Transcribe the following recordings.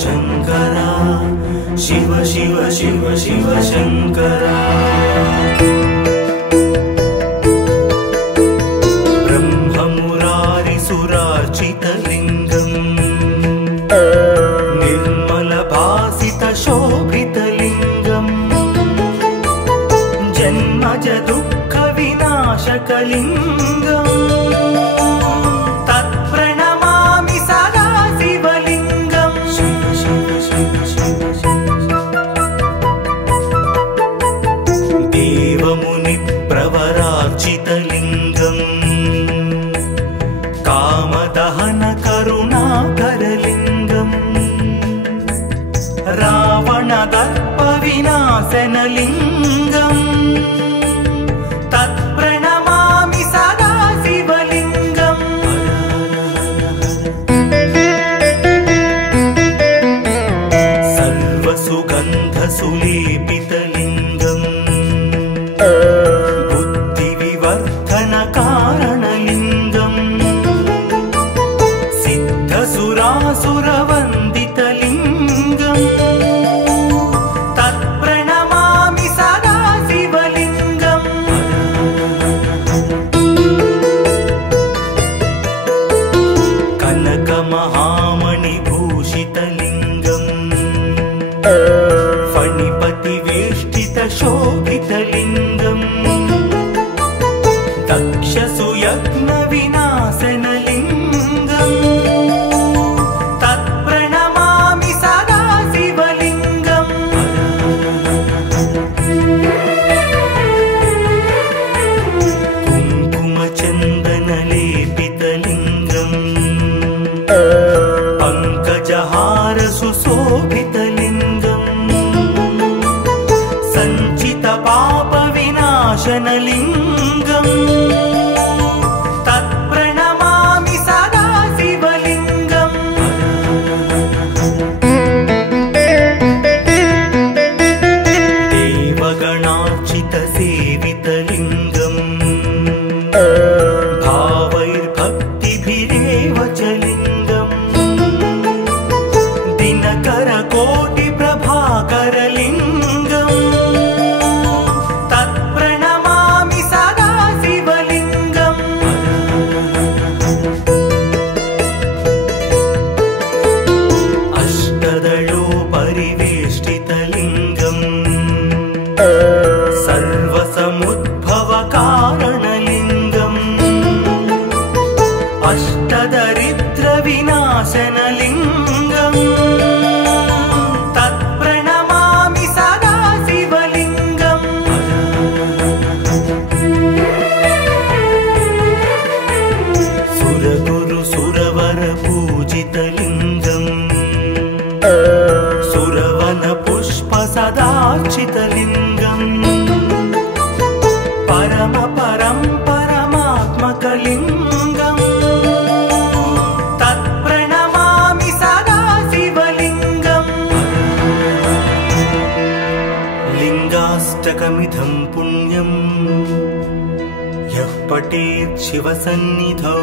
शङ्करा शिव शिव शिव शिव शङ्करा ब्रह्ममुरारिसुरार्चितलिङ्गम् निर्मलभासितशोभितलिङ्गम् जन्मज दुःखविनाशकलिङ्गम् तत्प्रणमामि सदा शिवलिङ्गम् देवमुनिप्रवरार्चितलिङ्गम् कामदहनकरुणाकरलिङ्गम् रावणदर्पविनाशनलिङ्गम् तत्प्रणमामि सदा शिवलिङ्गम् सर्वसुगन्धसुलेपितलिङ्गम् बुद्धिविवर्धनकारणलिङ्गम् सिद्धसुरासुरवन्दितलिङ्गम् तत्प्रणमामि सदा शिवलिङ्गम् कनकमहामणिभूषितलिङ्गम् फणिपतिवेष्टितशोभितलिङ्गम् दक्षसुयज्ञविनाशनलिङ्गम् तत्प्रणमामि सदा शिवलिङ्गम् कुङ्कुमचन्दनलेपितलिङ्गम् पङ्कजहारसुशोभितलिङ्गम् सञ्चितपापविनाशनलिङ्गम् तत्प्रणमामि सदा शिवलिङ्गम् देवगणार्चितसेवितलिङ्गम् भावैर्भक्तिभिरेव च लिङ्गम् दिनकरकोटिप्रभाकरलिङ्गम् तत्प्रणमामि सदा शिवलिङ्गम् अष्टदलोपरिवेष्टितलिङ्गम् सर्वसमुद्भवकारणलिङ्गम् अष्टदरिद्रविनाशनलिङ्गम् तत्प्रणमामि सदा शिवलिङ्गम् सुरगुरुसुरवरपूजितलिङ्गम् सुरवनपुष्पसदार्चितलिङ्गम् परमात्मकलिङ्गम् तत्प्रणमामि सदा शिवलिङ्गम् लिङ्गाष्टकमिदं पुण्यम् यः पठेत् शिवसन्निधौ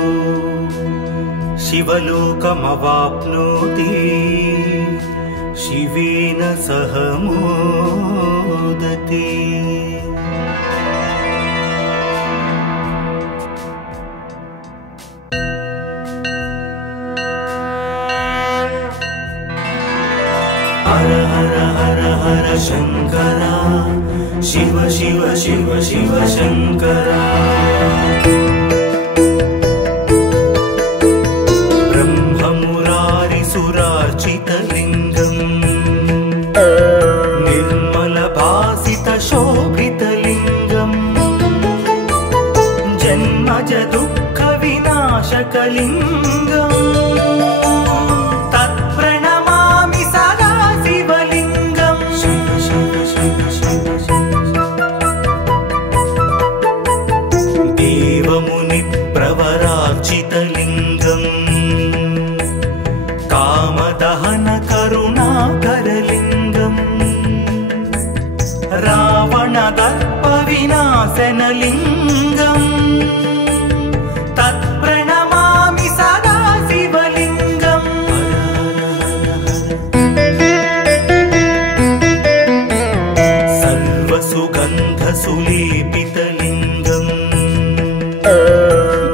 शिवलोकमवाप्नोति शिवेन सह मोदते। हर हर हर हर शङ्करा शिव शिव शिव शिव शङ्करा ब्रह्ममुरारिसुरार्चितलिङ्गम् निर्मलभासितशोभितलिङ्गम् जन्मज दुःखविनाशकलिङ्गम् तत्प्रणमामि सदा शिवलिङ्गम् देवमुनिप्रवरार्चितलिङ्गम् कामदहनकरुणाकरलिङ्गम् रावणदर्पविनाशनलिङ्गम् तत्प्रणमामि सदा शिवलिङ्गम्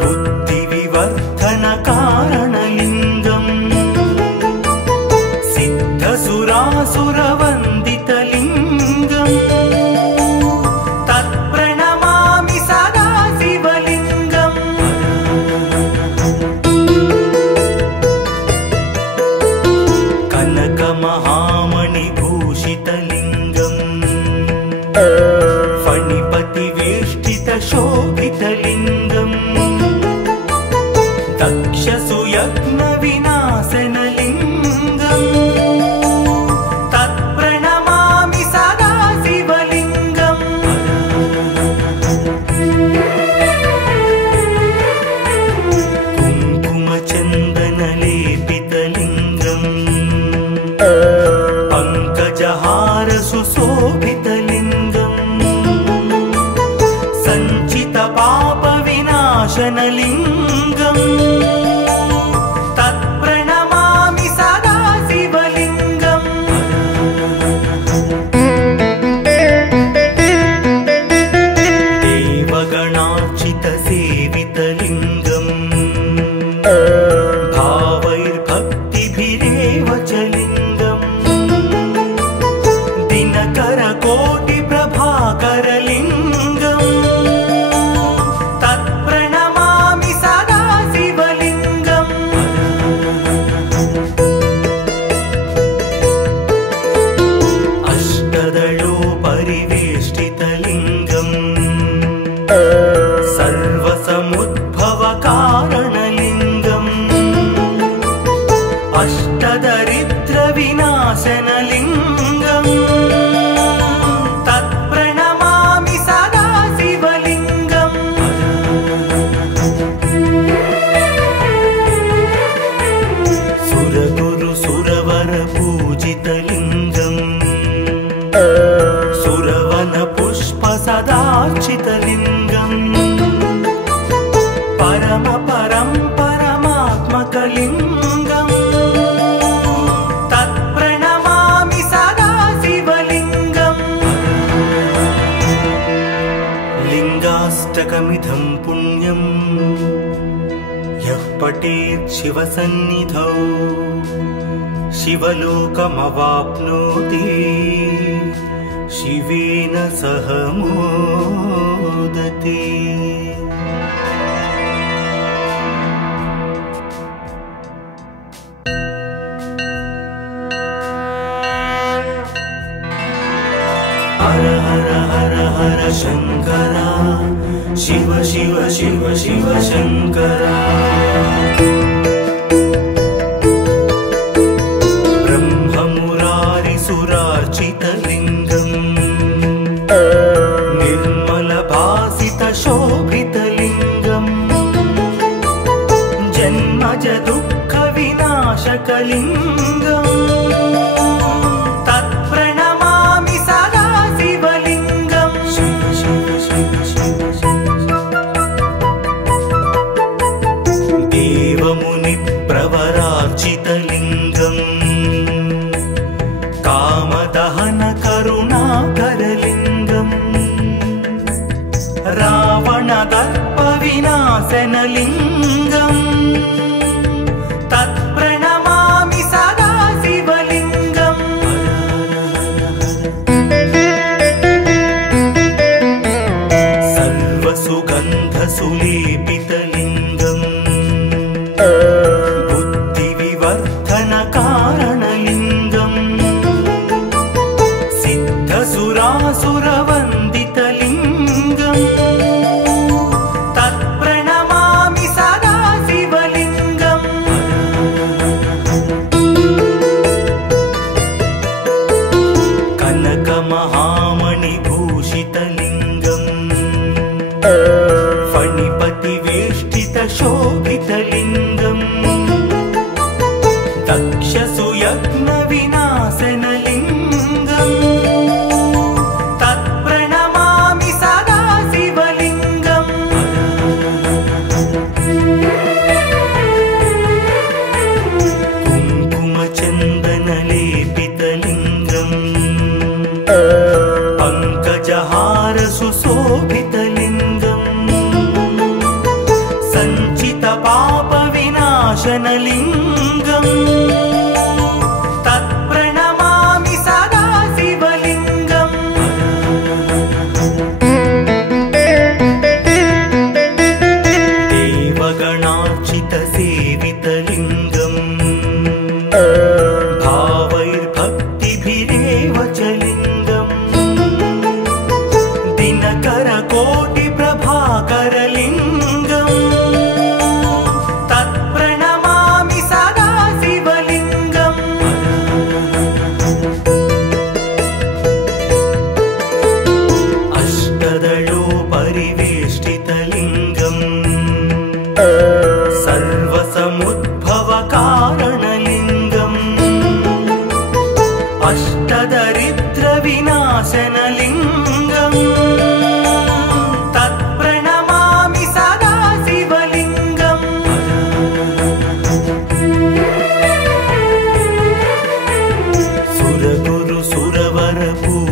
बुद्धिविवर्धनकारणलिङ्गम् सिद्धसुरासुरवन्दितलिङ्गम् तत्प्रणमामि सदा शिवलिङ्गम् कनकमहामणिभूषितलिङ्गम् फणिपतिवेष्टितशोभितलिङ्गम् दक्षसुयज्ञविनाशनलिङ्गम् तत्प्रणमामि सदा शिवलिङ्गम् कुङ्कुमचन्दनलेपितलिङ्गम् पङ्कजहारसुशोभितलिङ्गम् सञ्चितपापविनाशनलिङ्गम् तत्प्रणमामि सदा शिवलिङ्गम् देवगणार्चितसेवितलिङ्गम् भावैर्भक्तिभिरेव च लिङ्गम् दिनकरकोटिप्रभाकरलिङ्गम् तत्प्रणमामि सदा शिवलिङ्गम् अष्टदलोपरिवेष्टितलिङ्गम् सर्वसमुद्भवकारणलिङ्गम् अष्टदरिद्रविनाशनलिङ्गम् तत्प्रणमामि सदा शिवलिङ्गम् सुरगुरुसुरवरपूजितलिङ्गम् सुरवनपुष्पसदार्चितलिङ्गम् परमात्मकलिङ्गम् तत्प्रणमामि सदा शिवलिङ्गम् लिङ्गाष्टकमिदं पुण्यम् यः पठेत् शिवसन्निधौ शिवलोकमवाप्नोति शिवेन सह मोदते। हर हर हर हर शंकरा शिव शिव शिव शिव शंकरा ब्रह्ममुरारिसुरार्चितलिङ्गम् निर्मलभासितशोभितलिङ्गम् जन्मज दुःखविनाशकलिङ्गम् तत्प्रणमामि सदा शिवलिङ्गम् शिव शिव शिव शिव देवमुनिप्रवरार्चितलिङ्गम् कामदहनकरुणाकरलिङ्गम् रावणदर्पविनाशनलिङ्गम् तत्प्रणमामि सदा शिवलिङ्गम् सर्वसुगन्धसुलेपितलिङ्गम् बुद्धिविवर्धनकारणलिङ्गम् सिद्धसुरासुरवन्दितलिङ्गम् तत्प्रणमामि सदा शिवलिङ्गम् कनकमहामणिभूषितलिङ्गम् फणिपतिवेष्टि विनाशनलिङ्गम् तत्प्रणमामि सदा शिवलिङ्गम् देवगणार्चितसेवितलिङ्गम् भावैर्भक्तिभिरेव च लिङ्गम् दिनकरकोटिप्रभाकरलिङ्गम् तत्प्रणमामि सदा शिवलिङ्गम् अष्टदलोपरिवेष्टितलिङ्गम् सर्वसमुद्भवकारणलिङ्गम् अष्टदरिद्रविनाशनलिङ्गम् तत्प्रणमामि सदा शिवलिङ्गम्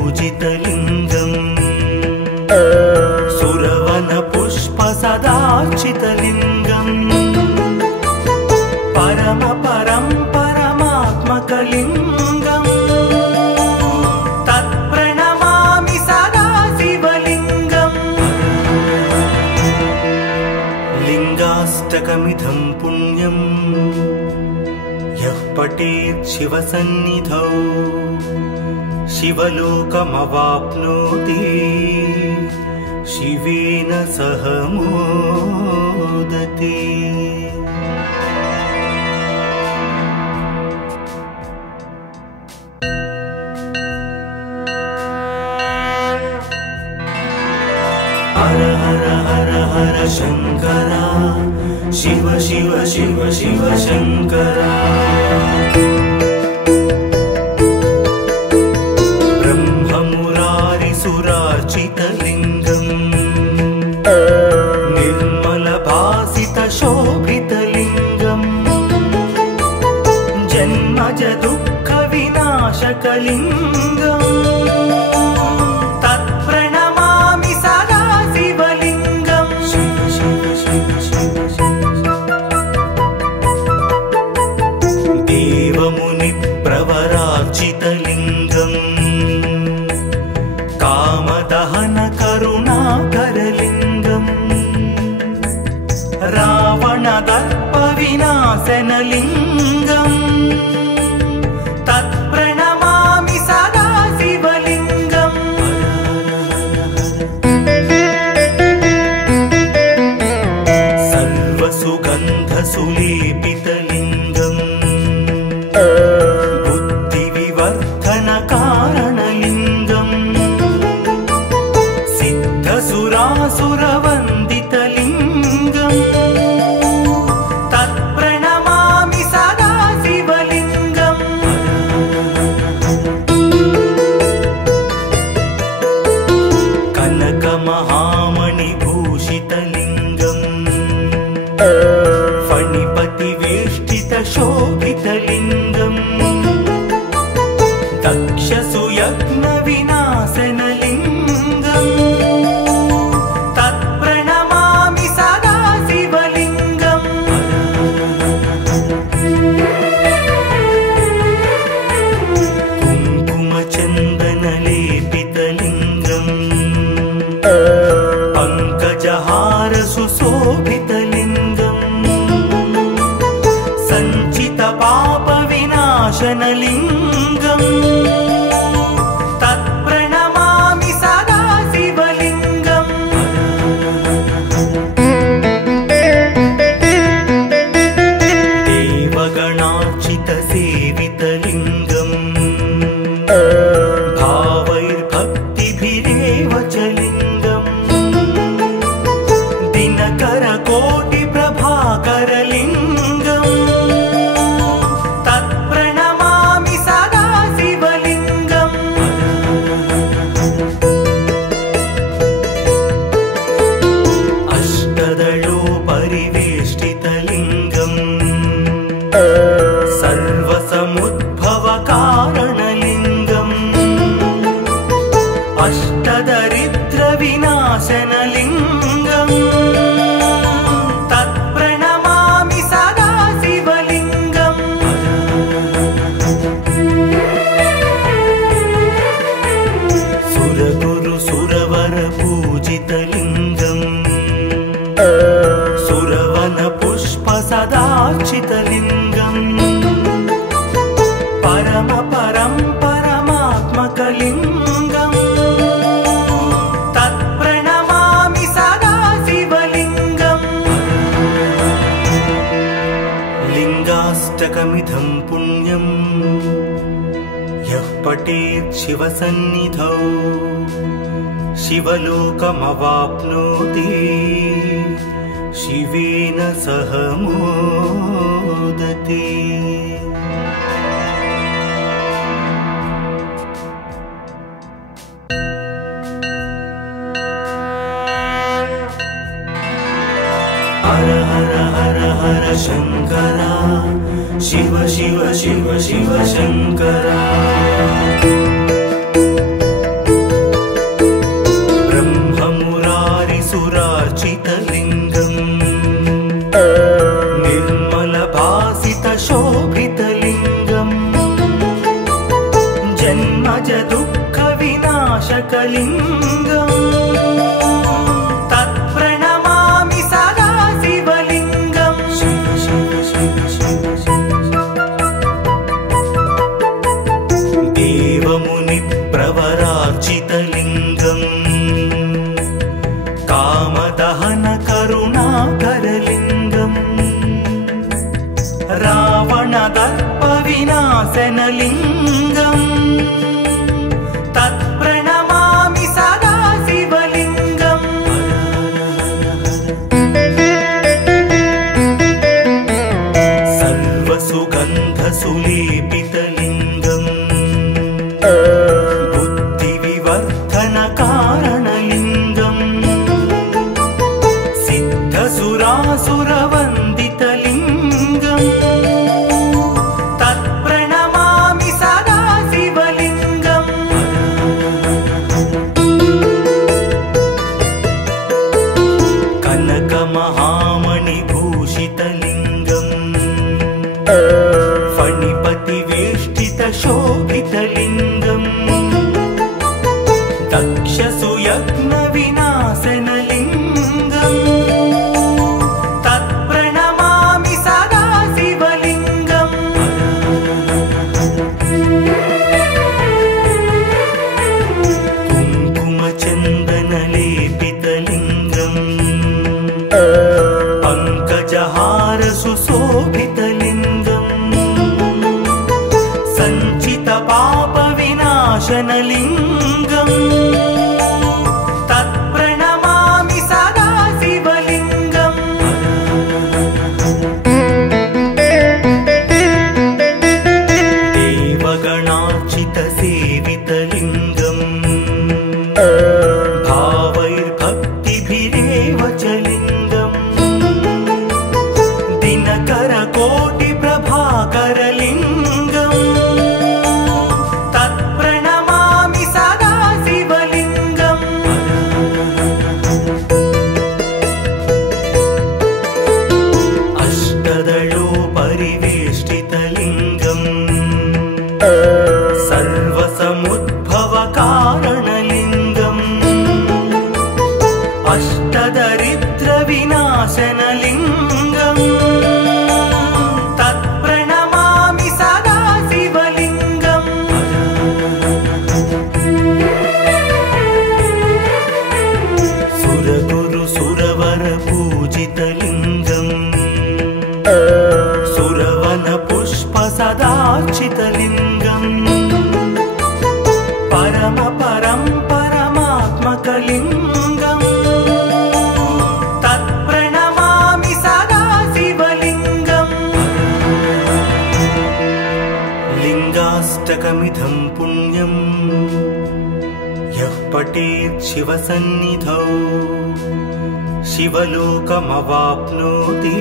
सुरगुरुसुरवरपूजितलिङ्गम् सुरवनपुष्पसदार्चितलिङ्गम् परमात्मकलिङ्गम् तत्प्रणमामि सदा शिवलिङ्गम् लिङ्गाष्टकमिदं पुण्यम् यः पठेत् शिवसन्निधौ शिवलोकमवाप्नोति शिवेन सह मोदते। हर हर हर हर शङ्करा शिव शिव शिव शिव शङ्करा ब्रह्ममुरारिसुरार्चितलिङ्गम् निर्मलभासितशोभितलिङ्गम् जन्मजदुःखविनाशकलिङ्गम् तत्प्रणमामि सदा शिवलिङ्गम् शिव शिव शिव शिव देवमुनिप्रवरार्चितलिङ्गम् कामदहनकरुणाकरलिङ्गम् रावणदर्पविनाशनलिङ्गम् तत्प्रणमामि सदा शिवलिङ्गम् सर्वसुगन्धसुलेपितलिङ्गम् बुद्धिविवर्धनकारणलिङ्गम् सिद्धसुरासुरवन्दितलिङ्गम् तत्प्रणमामि सदा शिवलिङ्गम् कनकमहामणिभूषितलिङ्गम् फणिपतिवेष्टितशोभितलिङ्गम् दक्षसुयज्ञविनाशनलिङ्गम् तत्प्रणमामि सदा शिवलिङ्गम् कुङ्कुमचन्दनलेपितलिङ्गम् पङ्कजहारसुशोभितलिङ्गम् सञ्चितपापविनाशनलिङ्गम् तत्प्रणमामि सदा शिवलिङ्गम् देवगणार्चितसेवितलिङ्गम् भावैर्भक्तिभिरेव च लिङ्गम् दिनकरकोटिप्रभाकरलिङ्गम् तत्प्रणमामि सदा शिवलिङ्गम् अष्टदलोपरिवेष्टितलिङ्गम् सर्वसमुद्भवकारणलिङ्गम् अष्टदरिद्रविनाशनलिङ्गम् तत्प्रणमामि सदा शिव सुरवन पुष्प सदार्चितलिङ्गम् परम परं परमात्मकलिङ्गम् तत्प्रणमामि सदा शिवलिङ्गम् लिङ्गाष्टकमिदं पुण्यम् यः पठेत् शिवसन्निधौ शिवलोकमवाप्नोति शिवेन सह मोदते। हर हर हर हर शंकरा शिव शिव शिव शिव शंकरा ब्रह्ममुरारिसुरार्चितलिङ्गम् निर्मलभासितशोभितलिङ्गम् जन्मज दुःखविनाशकलिङ्गम् तत्प्रणमामि सदा शिवलिङ्गम् शिव शिव शिव शिव देवमुनिप्रवरार्चितलिङ्गम् कामदहन करुणाकरलिङ्गम् रावणदर्पविनाशनलिङ्गम् तत्प्रणमामि सदा शिवलिङ्गम् सर्वसुगन्धसुलेपितलिङ्गम् बुद्धिविवर्धनकारणलिङ्गम् सिद्धसुरासुरवन्दितलिङ्गम् तत्प्रणमामि सदा शिवलिङ्गम् कनकमहामणिभूषितलिङ्गम् फणिपतिवेष्टितशोभितलिङ्गम् दक्षसुयज्ञविनाशनलिङ्गम् तत्प्रणमामि सदा शिवलिङ्गम् कुङ्कुमचन्दनलेपितलिङ्गम् पङ्कजहारसुशोभितलिङ्गम् सञ्चितपापविनाशनलिङ्गम् तत्प्रणमामि सदा शिवलिङ्गम् देवगणार्चितसेवितलिङ्गम् भावैर्भक्तिभिरेव च लिङ्गम् दिनकरकोटिप्रभाकरलिङ्गम् तत्प्रणमामि सदा शिवलिङ्गम् अष्टदलोपरिवेष्टितलिङ्गम् सर्वसमुद्भवकारणलिङ्गम् अष्टदरिद्रविनाशनलिङ्गम् तत्प्रणमामि सदा शिवलिङ्गम् सुरगुरुसुरवरपूजितलिङ्गम् सुरवनपुष्प सदार्चितलिङ्गम् परम परं परमात्मकलिङ्गम् तत्प्रणमामि सदा शिवलिङ्गम् लिङ्गाष्टकमिदं पुण्यम् यः पठेत् शिवसन्निधौ शिवलोकमवाप्नोति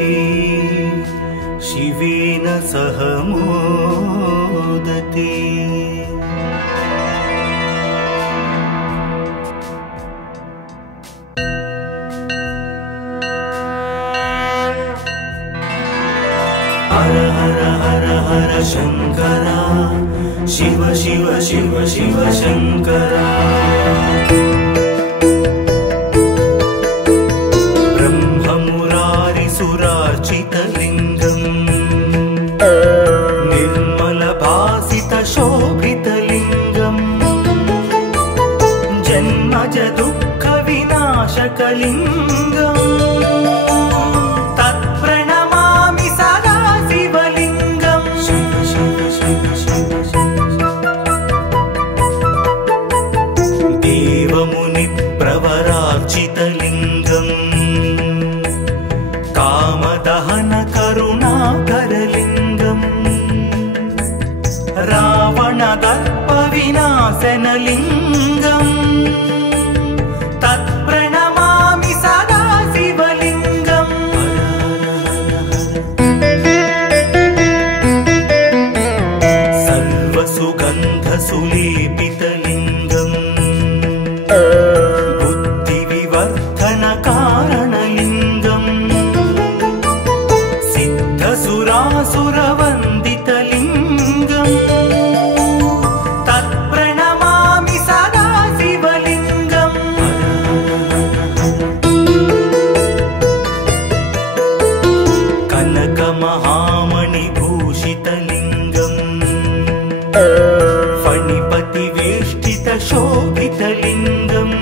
शिवेन सह मोदते। हर हर हर हर शंकरा शिव शिव शिव शिव शंकरा ब्रह्म सुरार्चितलिङ्गम् निर्मलभासितशोभितलिङ्गम् जन्मज दुःखविनाशकलिङ्गम् तत्प्रणमामि सदा शिवलिङ्गम् देवमुनिप्रवरार्चितलिङ्गम् कामदहन करुणाकरलिङ्गम् रावणदर्पविनाशनलिङ्गम् तत्प्रणमामि सदा शिवलिङ्गम् सर्वसुगन्धसुलेपितलिङ्गम् बुद्धिविवर्धनकारणलिङ्गम् सिद्धसुरासुरवन्दितलिङ्गम् तत्प्रणमामि सदा शिवलिङ्गम् कनकमहामणिभूषितलिङ्गम् फणिपतिवेष्टितशोभितलिङ्गम्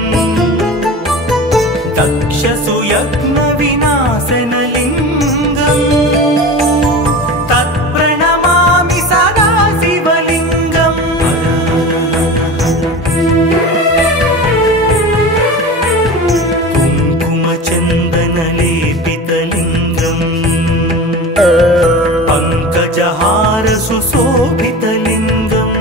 दक्षसुयज्ञविनाशनलिङ्गम् तत्प्रणमामि सदा शिवलिङ्गम् कुङ्कुमचन्दनलेपितलिङ्गम् पङ्कजहारसुशोभितलिङ्गम्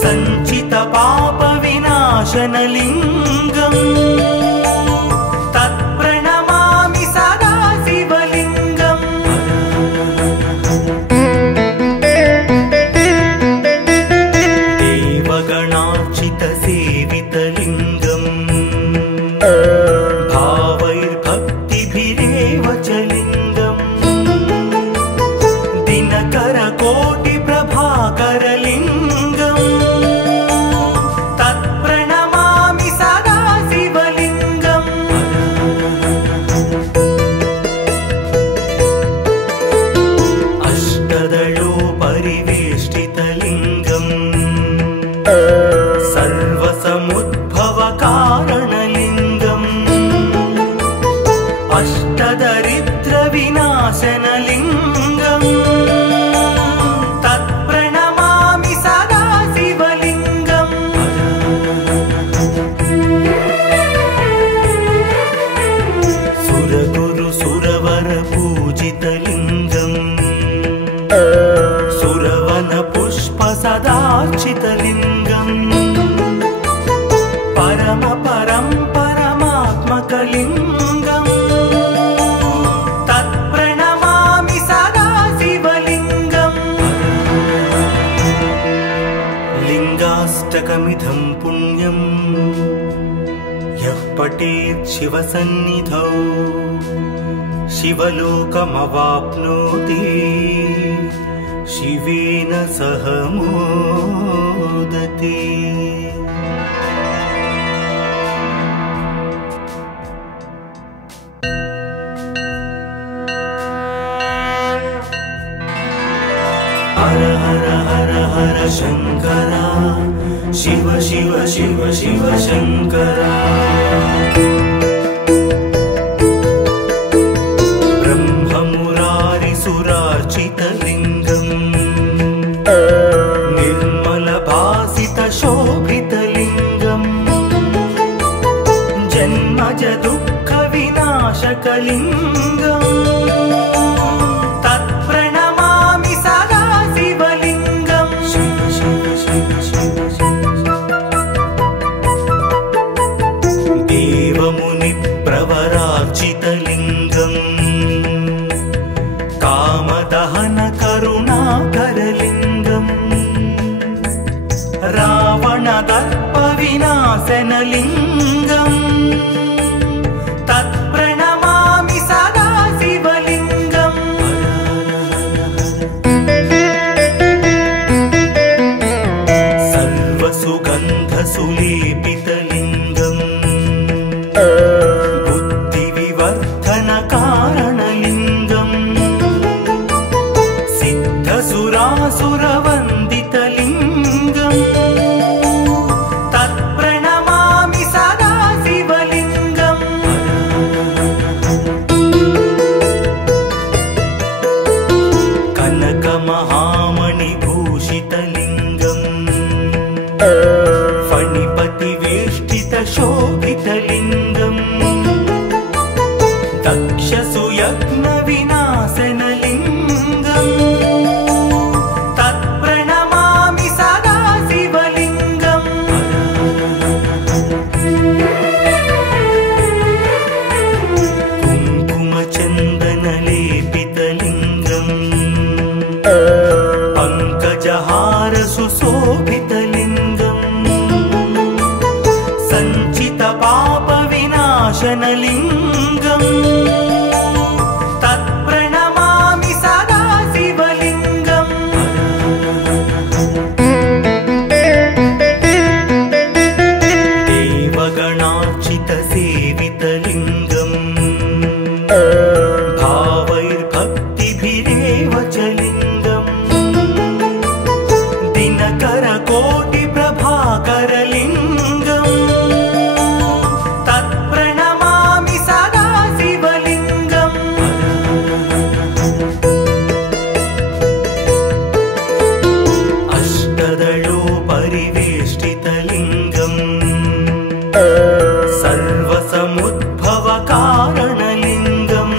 सञ्चितपापविनाशनलिङ्गम् तत्प्रणमामि सदा शिवलिङ्गम् देवगणार्चितसेवितलिङ्गम् भावैर्भक्तिभिरेव च लिङ्गम् दिनकरकोटिप्रभाकरलिङ्गम् तत्प्रणमामि सदा शिवलिङ्गम् अष्टदलोपरिवेष्टितलिङ्गम् सर्वसमुद्भवकारणलिङ्गम् अष्टदरिद्रविनाशनलिङ्गम् तत्प्रणमामि सदा शिवलिङ्गम् सुरगुरुसुरवरपूजितलिङ्गम् सुरवनपुष्पसदार्चितलिङ्गम् परमात्मकलिङ्गम् तत्प्रणमामि सदा शिवलिङ्गम् लिङ्गाष्टकमिदं पुण्यम् यः पठेत् शिवसन्निधौ शिवलोकमवाप्नोति शिवेन सह मोदते। हर हर हर हर शंकरा शिव शिव शिव शिव शंकरा ब्रह्ममुरारिसुरार्चितलिङ्गम् निर्मलभासितशोभितलिङ्गम् जन्मज दुःखविनाशकलिङ्गम् तत्प्रणमामि सदा शिवलिङ्गम् देवमुनिप्रवरार्चितलिङ्गम् कामदहन करुणाकरलिङ्गम् रावणदर्पविनाशनलिङ्गम् तत्प्रणमामि सदा दक्षसुयज्ञविनाशनलिङ्गम् तत्प्रणमामि सदा शिवलिङ्गम् कुङ्कुमचन्दनलेपितलिङ्गम् पङ्कजहार सुशोभितलिङ्गम् सञ्चितपापविनाशनलिङ्गम् तत्प्रणमामि सदा शिवलिङ्गम् देवगणार्चितसेवितलिङ्गम् भावैर्भक्तिभिरेव च लिङ्गम् दिनकरकोटिप्रभाकरलिङ्गम् तत्प्रणमामि सदा शिवलिङ्गम् अष्टदलोपरिवेष्टितलिङ्गम् सर्वसमुद्भवकारणलिङ्गम्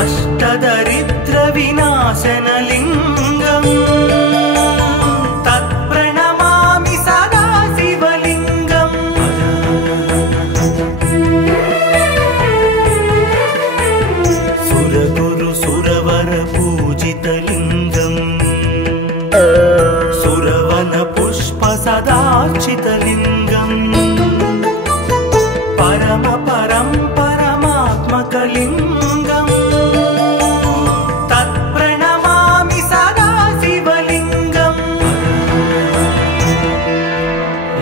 अष्टदरिद्रविनाशनलिङ्गम् तत्प्रणमामि सदा शिवलिङ्गम् सुरगुरुसुरवरपूजितलिङ्गम् सुरवनपुष्पसदार्चितलिङ्गम् परमात्मकलिङ्गम् तत्प्रणमामि सदा शिवलिङ्गम्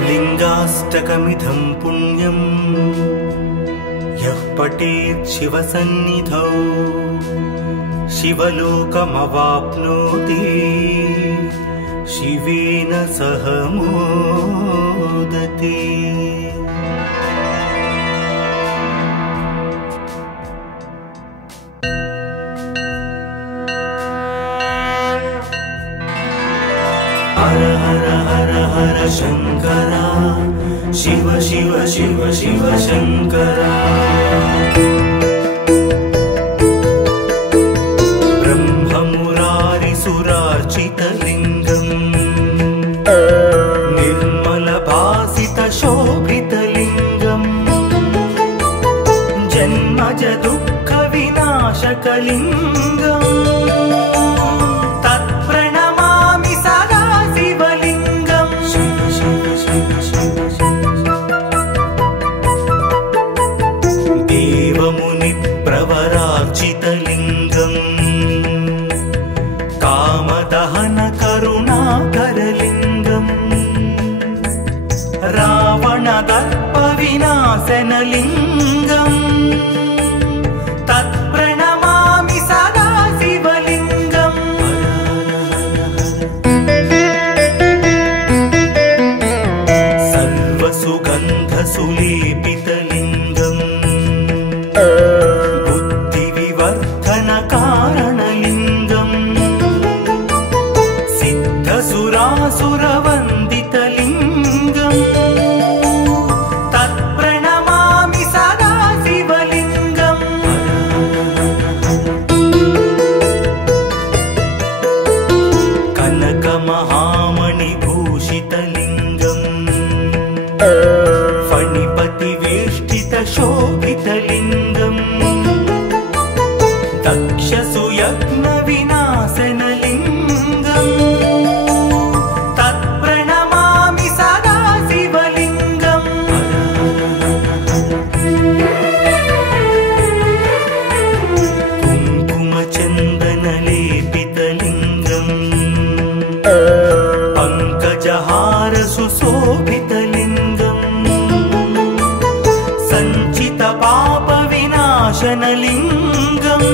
लिङ्गाष्टकमिदं पुण्यम् यः पठेत् शिवसन्निधौ शिवलोकमवाप्नोति शिवेन सह मोदते। हर हर हर हर शंकरा शिव शिव शिव शिव शंकरा ब्रह्ममुरारिसुरार्चितलिङ्गम् निर्मलभासितशोभितलिङ्गम् जन्मज दुःखविनाशकलिङ्गम् तत्प्रणमामि सदा शिवलिङ्गम् शिव शिव शिव शिव देवमुनिप्रवरार्चितलिङ्गम् कामदहन करुणाकरलिङ्गम् रावणदर्पविनाशनलिङ्गम् तत्प्रणमामि सदा शिवलिङ्गम् सर्वसुगन्धसुलेपितलिङ्गम् बुद्धिविवर्धनकारणलिङ्गम् सिद्धसुरासुरवन्दितलिङ्गम् तत्प्रणमामि सदा शिवलिङ्गम् कनकमहामणिभूषितलिङ्गम् फणिपतिवेष्टितशोभितलिङ्गम् दक्षसुयज्ञविनाशनलिङ्गम् तत्प्रणमामि सदा शिवलिङ्गम् कुङ्कुमचन्दनलेपितलिङ्गम् पङ्कजहार सुशोभितलिङ्गम् सञ्चितपापविनाशनलिङ्गम्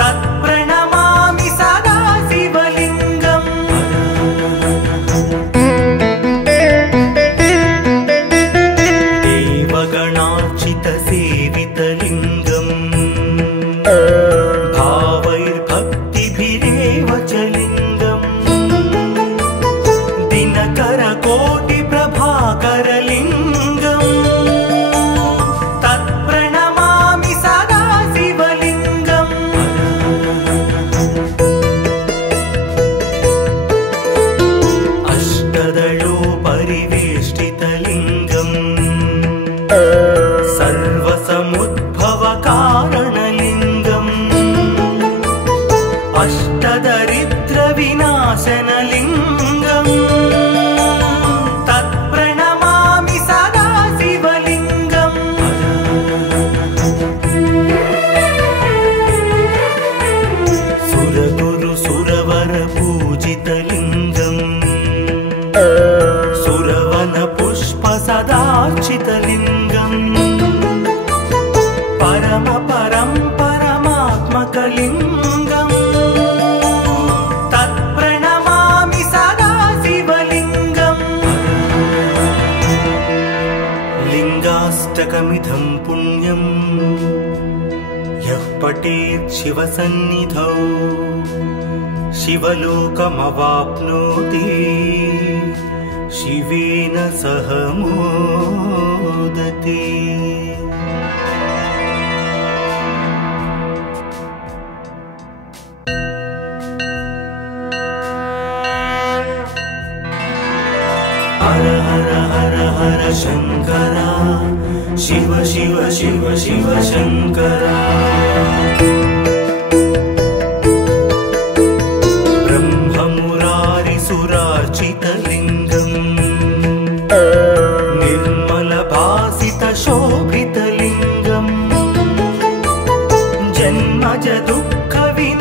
तत्प्रणमामि सदा शिवलिङ्गम् देवगणार्चितसेवितलिङ्गम् भावैर्भक्तिभिरेव च लिङ्गम् दिनकरकोटिप्रभाकरलिङ्गम् तत् सर्वसमुद्भवकारणलिङ्गम् अष्टदरिद्रविनाशनलिङ्गम् तत्प्रणमामि सदा शिवलिङ्गम् सुरगुरु सुरवर पूजितलिङ्गम् सुरवन पुष्प सदार्चितलिङ्गम् परम परं परमात्मकलिङ्गम् तत्प्रणमामि सदा शिवलिङ्गम् लिङ्गाष्टकमिदं पुण्यम् यः पठेत् शिवसन्निधौ शिवलोकमवाप्नोति शिवेन सह मोदते। हर हर हर हर शंकरा शिव शिव शिव शिव शंकरा ब्रह्ममुरारिसुरार्चितलिङ्गम् निर्मलभासितशोभितलिङ्गम् जन्मज दुःखविनाशकलिङ्गम्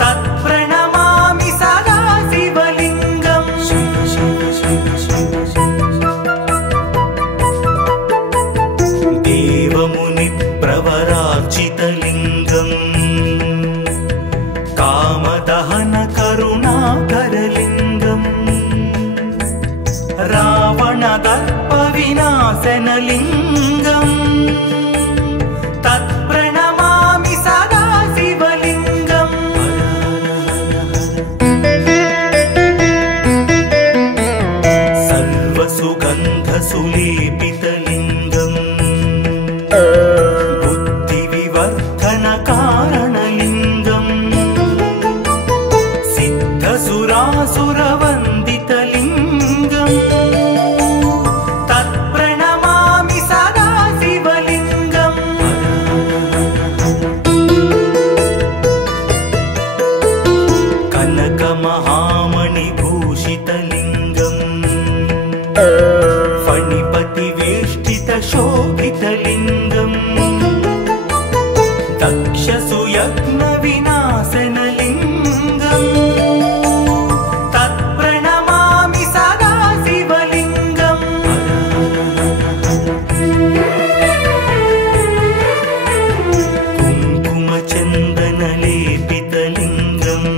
तत्प्रणमामि सदा शिवलिङ्गम् शिव शिव शिव शिव देवमुनिप्रवरार्चितलिङ्गम् कामदहन करुणाकरलिङ्गम् रावणदर्पविनाशनलिङ्गम् तत्प्रणमामि सदा शिवलिङ्गम् सर्वसुगन्धसुलेपितलिङ्गम् बुद्धिविवर्धनकारणलिङ्गम् सिद्धसुरासुरवन्दितलिङ्गम् तत्प्रणमामि सदा शिवलिङ्गम् कनकमहामणिभूषितलिङ्गम् फणिपतिवेष्टितशोभितलिङ्गम् दक्षसुयज्ञविनाशनलिङ्गम् तत्प्रणमामि सदा शिवलिङ्गम् कुङ्कुमचन्दनलेपितलिङ्गम्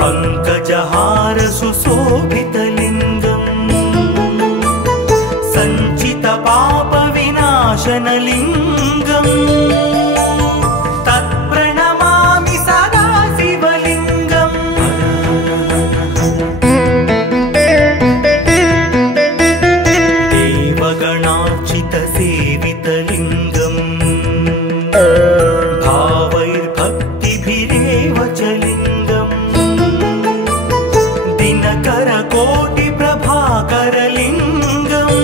पङ्कजहारसुशोभितलिङ्गम् सञ्चितपापविनाशनलिङ्गम् तत्प्रणमामि सदा शिवलिङ्गम् देवगणार्चितसेवितलिङ्गम् भावैर्भक्तिभिरेव च लिङ्गम् दिनकरकोटिप्रभाकरलिङ्गम्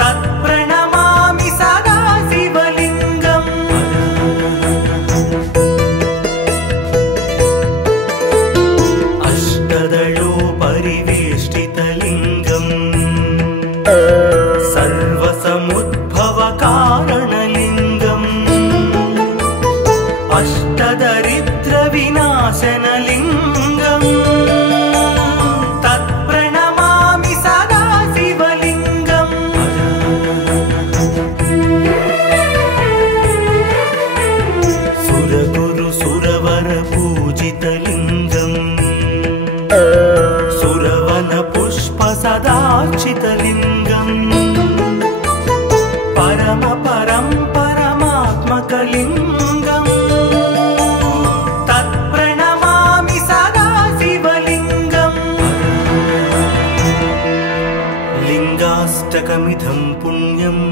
तत्प्रणमामि सदा शिवलिङ्गम् अष्टदलोपरिवेष्टितलिङ्गम् सर्वसमुद्भवकारणलिङ्गम् अष्टदरिद्रविनाशनलिङ्गम् तत्प्रणमामि सदा शिवलिङ्गम् सुरगुरु सुरवर पूजितलिङ्गम् सुरवन पुष्प सदार्चितलिङ्गम् परम परं परमात्मकलिङ्गम् तत्प्रणमामि सदा शिवलिङ्गम् लिङ्गाष्टकमिदं पुण्यम्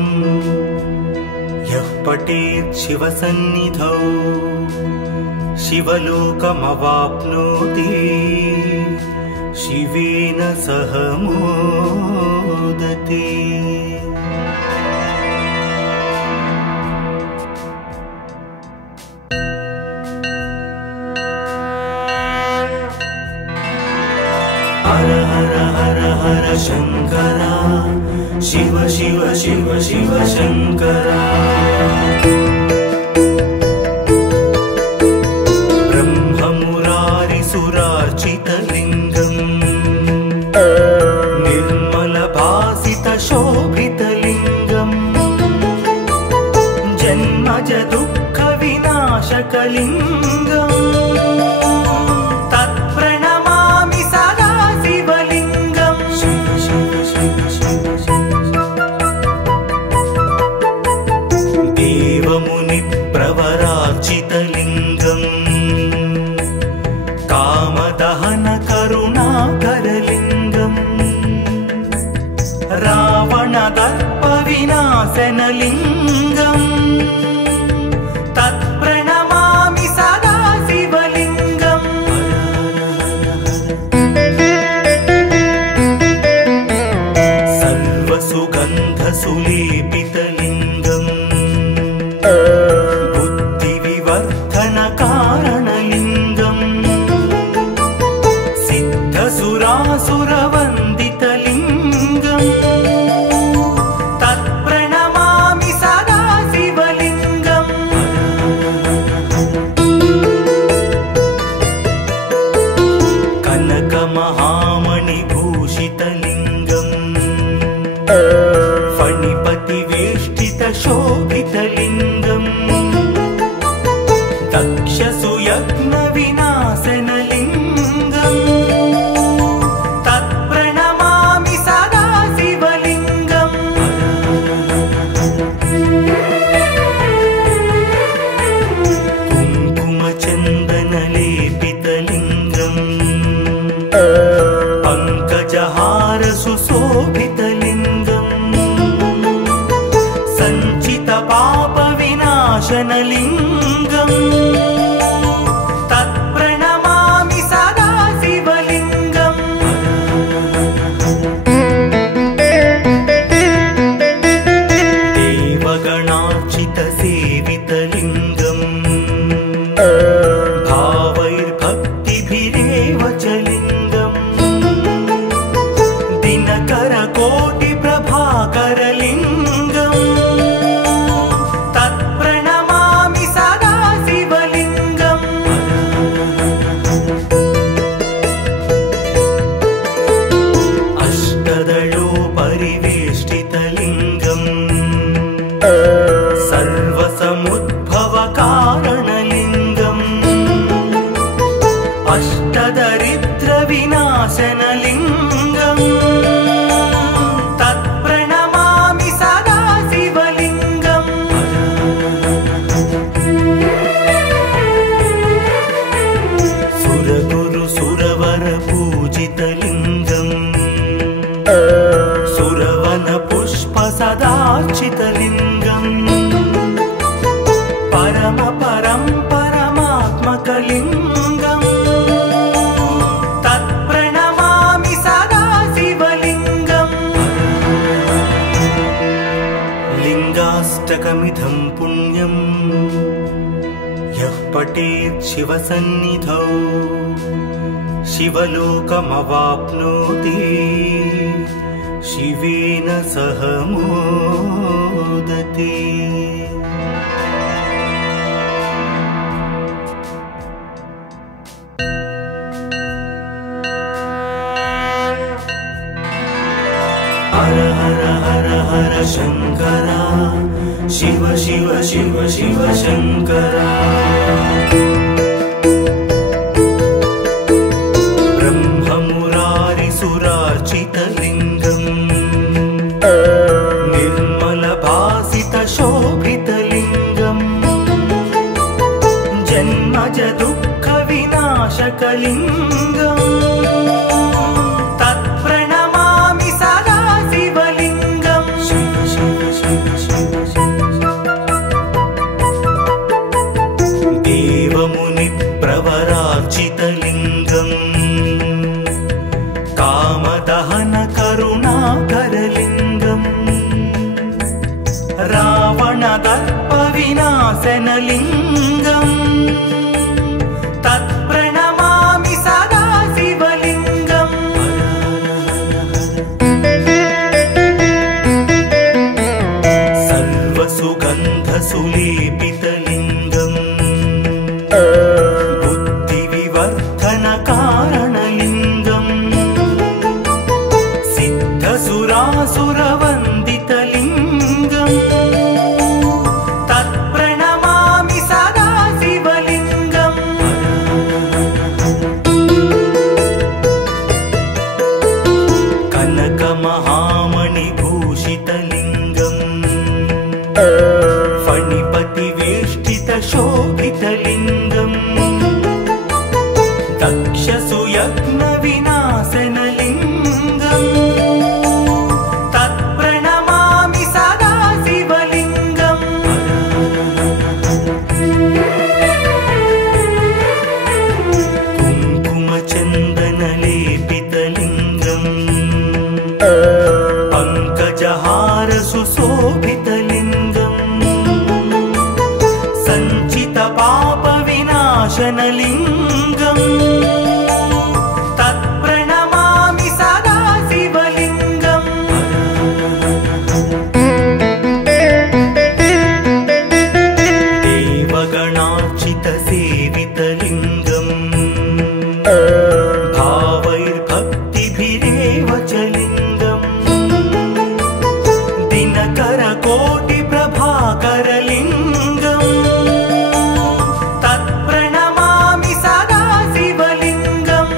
यः पठेत् शिवसन्निधौ शिवलोकमवाप्नोति शिवेन सह मोदते। हर हर हर हर शंकरा, शिव शिव शिव शिव शंकरा। ब्रह्ममुरारिसुरार्चितलिङ्गम् निर्मलभासितशोभितलिङ्गम् जन्मज दुःखविनाशकलिङ्गम् तत्प्रणमामि सदा शिवलिङ्गम्। शिव शिव शिव शिव देवमुनिप्रवरार्चितलिङ्गम् कामदहन करुणाकरलिङ्गम् रावणदर्पविनाशनलिङ्गम् तत्प्रणमामि सदा शिवलिङ्गम्। सर्वसुगन्धसुलेपितलिङ्गम् बुद्धिविवर्धनकारणलिङ्गम् सिद्धसुरासुरवन्दितलिङ्गम् तत्प्रणमामि सदा शिवलिङ्गम्। कनकमहामणिभूषितलिङ्गम् फणिपतिवेष्टितशोभितलिङ्गम् दक्षसुयज्ञविनाशनलिङ्गम् तत्प्रणमामि सदा शिवलिङ्गम्। कुङ्कुमचन्दनलेपितलिङ्गम् पङ्कजहारसुशोभितलिङ्गम् सञ्चितपापविनाशनलिङ्गम् तत्प्रणमामि सदा शिवलिङ्गम्। देवगणार्चितसेवितलिङ्गम् भावैर्भक्तिभिरेव च लिङ्गम् दिनकरकोटिप्रभाकरलिङ्गम् तत्प्रणमामि सदा शिवलिङ्गम्। अष्टदलोपरिवेष्टितलिङ्गम् सर्वसमुद्भवकारणलिङ्गम् अष्टदरिद्रविनाशनलिङ्गम् तत्प्रणमामि सदा शिवलिङ्गम्। सुरगुरुसुरवरपूजितलिङ्गम् सुरवनपुष्पसदार्चितलिङ्गम् परमात्मकलिङ्गम् तत्प्रणमामि सदा शिवलिङ्गम्। लिङ्गाष्टकमिदं पुण्यम् यः पठेत् शिवसन्निधौ शिवलोकमवाप्नोति शिवेन सह मोदते। हर हर हर हर शंकरा, शिव शिव शिव शिव शंकरा। ब्रह्ममुरारिसुरार्चितलिङ्गम् निर्मलभासितशोभितलिङ्गम् जन्मज दुःखविनाशकलिङ्गम् तत्प्रणमामि सदा शिवलिङ्गम्। शिव शिव शिव शिव देवमुनिप्रवरार्चितलिङ्गम् प्रभाकरलिङ्गम् रावणदर्पविनाशनलिङ्गम् तत्प्रणमामि सदा शिवलिङ्गम् सर्वसुगन्धसुलेपितलिङ्गम् बुद्धिविवर्धनकारणलिङ्गम् सिद्धसुरासुरवन्दितलिङ्गम् तत्प्रणमामि सदा शिवलिङ्गम् कनकमहामणिभूषितलिङ्गम् फणिपतिवेष्टितशोभितलिङ्गम् दक्षसुयज्ञविनाशनलिङ्गम् तत्प्रणमामि सदा शिवलिङ्गम् कुङ्कुमचन्दनलेपितलिङ्गम् पङ्कजहारसुशोभितलिङ्गम् सञ्चितपापविनाशनलिङ्गम् तत्प्रणमामि सदा शिवलिङ्गम् देवगणार्चितसेवितलिङ्गम् भावैर्भक्तिभिरेव च लिङ्गम् दिनकरकोटिप्रभाकरलिङ्गम् तत्प्रणमामि सदा शिवलिङ्गम्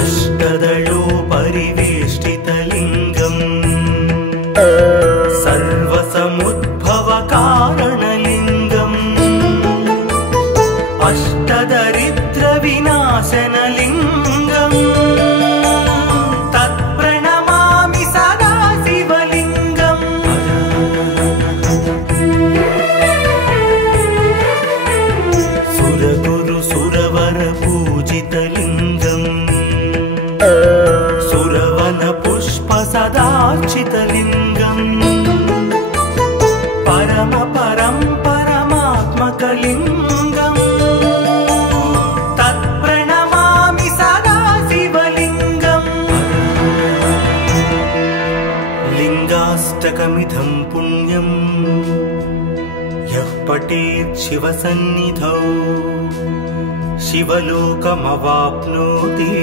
अष्टदलोपरिवेष्टितलिङ्गम् सर्वसमुद्भवकारणलिङ्गम् अष्टदरिद्रविनाशनलिङ्गम् तत्प्रणमामि सदा शिवलिङ्गम् सुरगुरुसुरवरपूजितलिङ्गम् सुरवनपुष्पसदार्चितलिङ्गम् परमात्मकलिङ्गम् तत्प्रणमामि सदा शिवलिङ्गम् लिङ्गाष्टकमिदं पुण्यम् यः पठेत् शिवसन्निधौ शिवलोकमवाप्नोति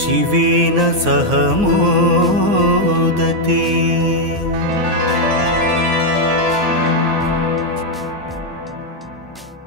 शिवेन सह मोदेति।